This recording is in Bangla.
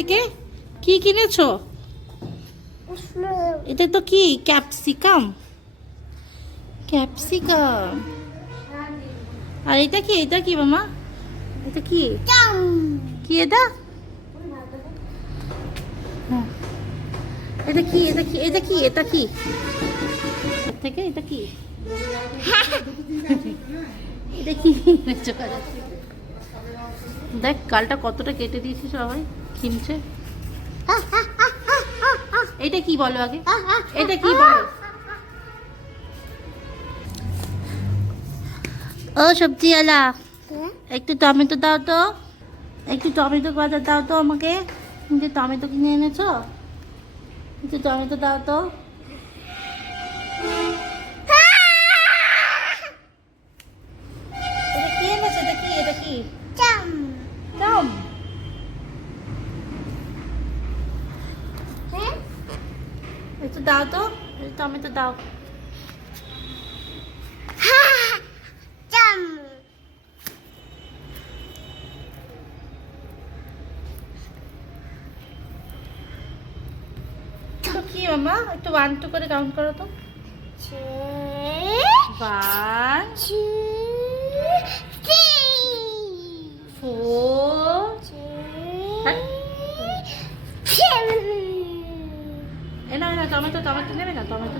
থেকে? কি কিনেছো? এটা তো কি? ক্যাপসিকাম। ক্যাপসিকাম। আর এটা কি? এটা কি মামা? এটা কি? কি এটা? হ্যাঁ। এটা কি? এটা কি? এটা কি? এটা কি? এর থেকে এটা কি? এটা কি এনেছো? দেখ গালটা কতটা কেটে দিয়েছি সবাই, খিমছে। এটা কি বলো আগে? এটা কি বলো? ও সবজিওয়ালা, একটু টমেটো দাও তো, একটু টমেটো বাজার দাও তো আমাকে। তুমি যে টমেটো কিনে এনেছো, একটু টমেটো দাও তো। এটা কি এনেছো? এটা কি? এটা কি? টম। একটু দাও তো, একটু টমেটো দাও। তো কি মামা, একটু 1 2 করে কাউন্ট করো তো। 1 4 এ না না, টমেটো টমেটো নেবে না? টমেটো